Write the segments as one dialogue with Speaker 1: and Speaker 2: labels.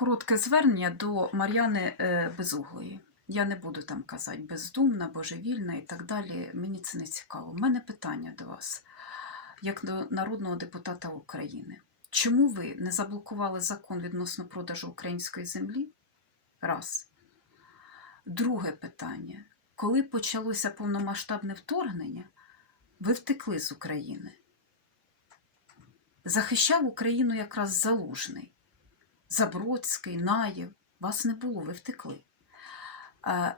Speaker 1: коротке звернення до Мар'яни е, Безуглої. Я не буду там казати бездумна, божевільна і так далі. Мені це не цікаво. У мене питання до вас, як до народного депутата України. Чому ви не заблокували закон відносно продажу української землі? Раз. Друге питання. Коли почалося повномасштабне вторгнення, ви втекли з України. Захищав Україну якраз Залужний. Забродський, Наєв, вас не було, ви втекли.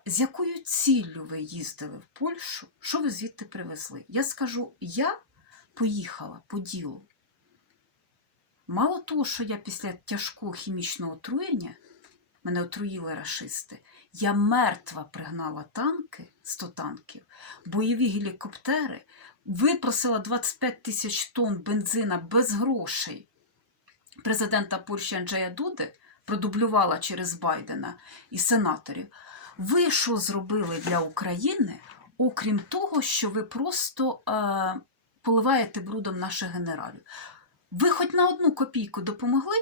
Speaker 1: З якою ціллю ви їздили в Польщу? Що ви звідти привезли? Я скажу, я поїхала по ділу. Мало того, що я після тяжкого хімічного отруєння, мене отруїли рашисти, я мертва пригнала танки, 100 танків, бойові гелікоптери, випросила 25 тисяч тонн бензина без грошей президента Польщі Анджея Дуди продублювала через Байдена і сенаторів. Ви що зробили для України, окрім того, що ви просто е, поливаєте брудом наших генералів? Ви хоч на одну копійку допомогли?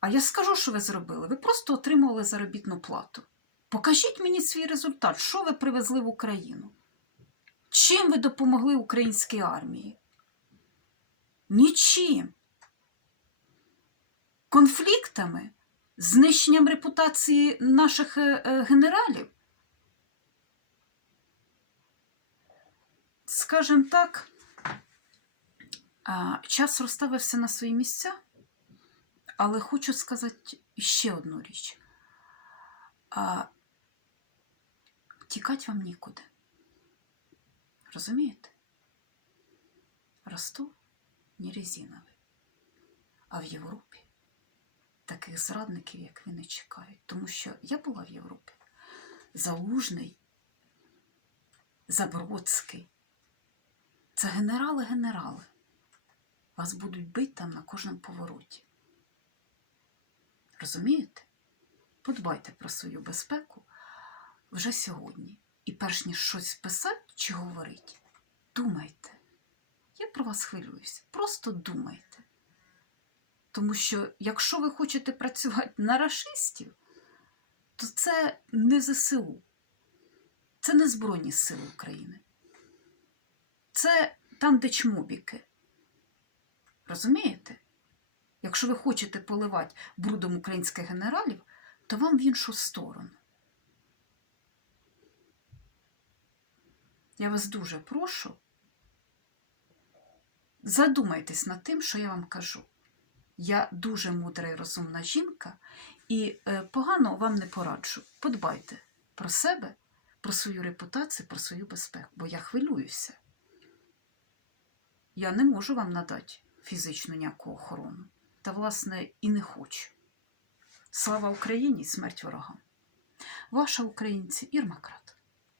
Speaker 1: А я скажу, що ви зробили. Ви просто отримували заробітну плату. Покажіть мені свій результат, що ви привезли в Україну? Чим ви допомогли українській армії? Нічим. Конфліктами, знищенням репутації наших е, е, генералів. Скажем так, час розставився на свої місця, але хочу сказати ще одну річ. Тікати вам нікуди. Розумієте? Ростов не резиновий. А в Європі таких зрадників, як ви, не чекають. Тому що я була в Європі. Залужний, Забродський. Це генерали-генерали. Вас будуть бити там на кожному повороті. Розумієте? Подбайте про свою безпеку вже сьогодні. І перш ніж щось писати чи говорити, думайте. Я про вас хвилююся. Просто думайте. Тому що якщо ви хочете працювати на рашистів, то це не ЗСУ, це не Збройні Сили України. Це там, де чмобіки. Розумієте? Якщо ви хочете поливати брудом українських генералів, то вам в іншу сторону. Я вас дуже прошу, задумайтесь над тим, що я вам кажу. Я дуже мудра і розумна жінка, і е, погано вам не пораджу. Подбайте про себе, про свою репутацію, про свою безпеку, бо я хвилююся. Я не можу вам надати фізичну ніяку охорону. Та, власне, і не хочу. Слава Україні, смерть ворогам! Ваша українці Ірма Крат.